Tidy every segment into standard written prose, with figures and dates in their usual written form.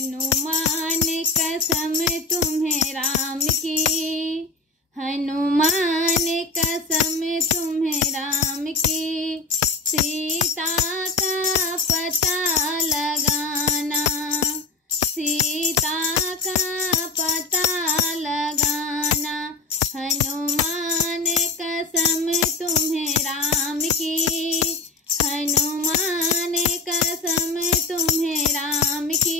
हनुमान कसम तुम्हें राम की, हनुमान कसम तुम्हें राम की, सीता का पता लगाना, सीता का पता लगाना, हनुमान कसम तुम्हें राम की, हनुमान कसम तुम्हें राम की,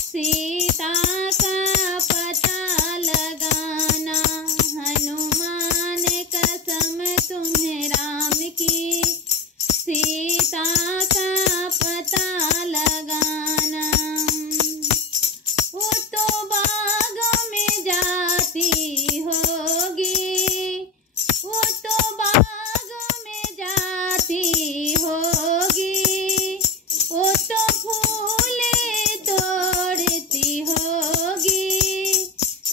सीता का पता लगाना, हनुमान कसम तुम्हें राम की, सीता का पता लगाना। वो तो बागों में जाती होगी, वो तो बागों में जाती होगी, वो तो फूले तोड़ती होगी,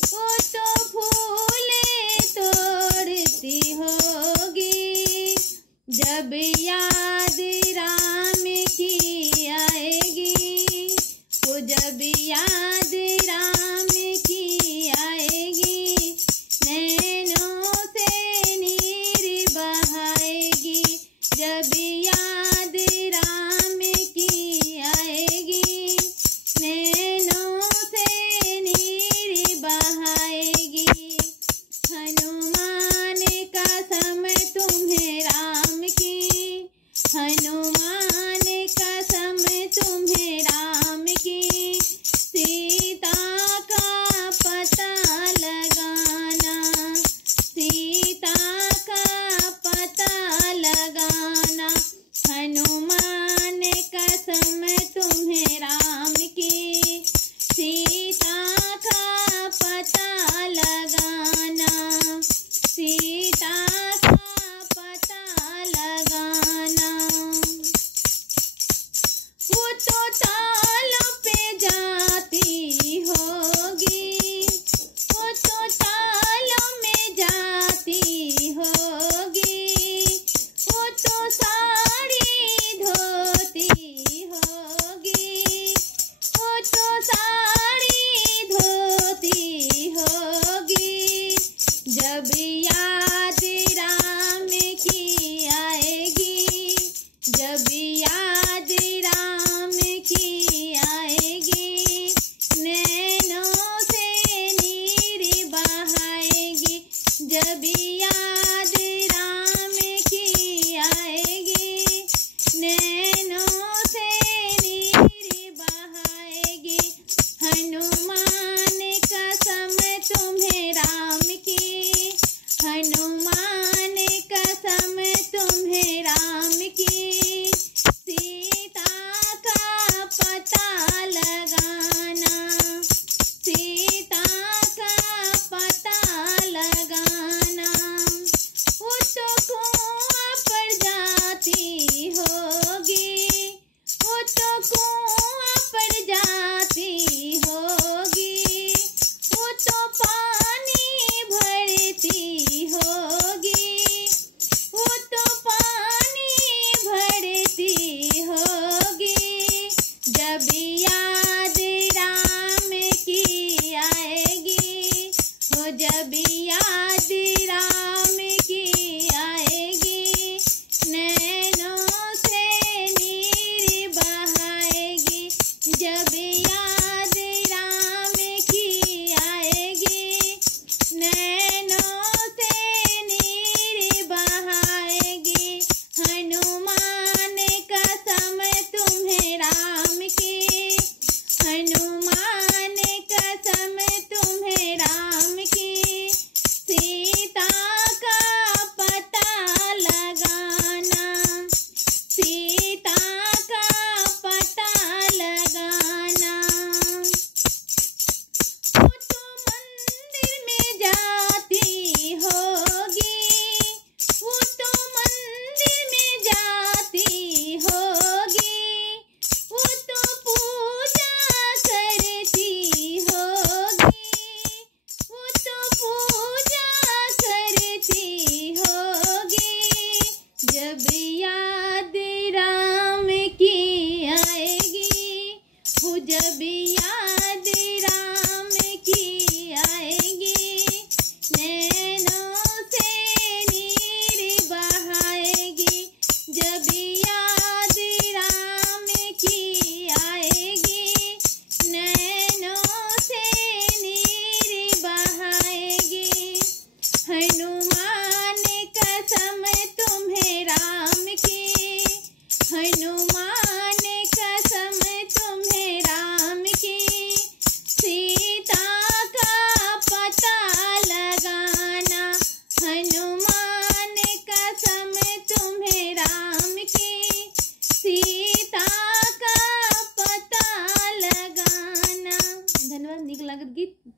वो तो फूले तोड़ती होगी, जब याद राम की आएगी, वो जब याद राम की आएगी, नैनों से नीर बहाएगी, जब याद राम की आएगी, नैनों से नीर बहाएगी, हनुमान कसम तुम्हें राम की, हनुमान कसम तुम्हें राम की, सीता का पता लगाना, सीता का पता लगाना, हनुमान कसम तुम्हें राम की, सीता का पता लगाना, सीता का पता लगाना। वो तो तालों पे जाती होगी, वो तो तालों में जाती होगी, वो तो साड़ी धोती होगी, वो तो साड़ी धोती होगी, जब याद राम की आएगी, जब याद राम की आएगी, नैनों से नीर बहाएगी, जब याद राम की आएगी, नैनों से नीर बहाएगी, हनुमान कसम तुम्हें राम की, हनुमान कसम तुम्हें राम की, सीता का पता लगाना, सीता का पता लगाना। वो तो कुआं पर जाती होगी, वो तो कुआं पर जाती होगी, वो तो पानी भरती होगी, वो तो पानी भरती होगी, जब याद राम की आएगी, वो जब याद राम की आएगी, नैनों से नीर बहाएगी, जब याद राम की आएगी, नैनों से नीर बहाएगी, हनुमान कसम तुम्हें राम की, हनुमान कसम तुम्हें राम की, सीता का पता लगाना, सीता का पता लगाना। वो तो मंदिर में जाती होगी, वो तो मंदिर में जाती होगी, वो तो पूजा करती होगी, वो तो पूजा करती होगी, जब याद राम की आएगी, वो जब याद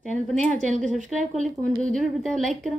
चैनल पर नए हैं चैनल को सब्सक्राइब कर ली, कमेंट करके जरूर बताओ, लाइक करो।